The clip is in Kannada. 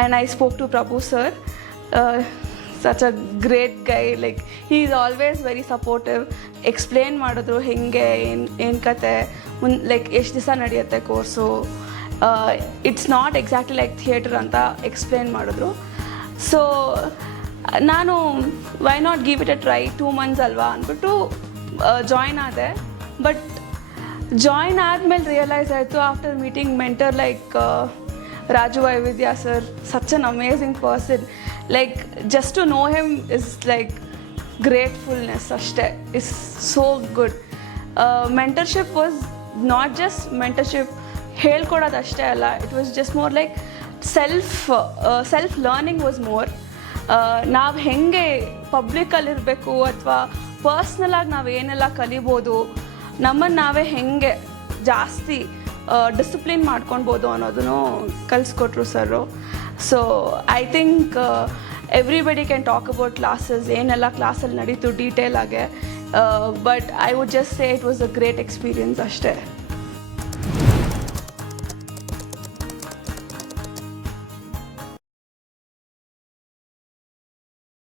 and I spoke to Prabhu sir. Such a great guy, like he is always very supportive. Explain ಮಾಡಿದ್ರು ಹೆಂಗೆ ಏನು ಕತೆ ಲೈಕ್ ಎಷ್ಟು ದಿವಸ ನಡೆಯುತ್ತೆ course, it's not exactly like theatre ಅಂತ ಎಕ್ಸ್ಪ್ಲೇನ್ ಮಾಡಿದ್ರು. ಸೊ ನಾನು why not give it a try, 2 months ಅಲ್ವಾ ಅಂದ್ಬಿಟ್ಟು ಜಾಯ್ನ್ ಆದೆ. ಬಟ್ ಜಾಯ್ನ್ ಆದಮೇಲೆ ರಿಯಲೈಸ್ ಆಯಿತು after meeting mentor like Raju Vaividya sir, such an amazing person. Like just to know him is like gratefulness ashte, is so good. Mentorship was not just mentorship, ಹೇಳ್ಕೊಡೋದು ಅಷ್ಟೇ ಅಲ್ಲ, it was just more like self learning was more. ನಾವು ಹೆಂಗೆ ಪಬ್ಲಿಕಲ್ಲಿರಬೇಕು ಅಥವಾ ಪರ್ಸ್ನಲಾಗಿ ನಾವು ಏನೆಲ್ಲ ಕಲಿಬೋದು, ನಮ್ಮನ್ನು ನಾವೇ ಹೆಂಗೆ ಜಾಸ್ತಿ ಡಿಸಿಪ್ಲಿನ್ ಮಾಡ್ಕೊಳ್ಬೋದು ಅನ್ನೋದನ್ನು ಕಲಿಸ್ಕೊಟ್ರು sir. So I think everybody can talk about classes, ಏನೆಲ್ಲ ಕ್ಲಾಸಲ್ಲಿ ನಡೀತು ಡೀಟೇಲ್ ಆಗಿ, but I would just say it was a great experience ಅಷ್ಟೇ.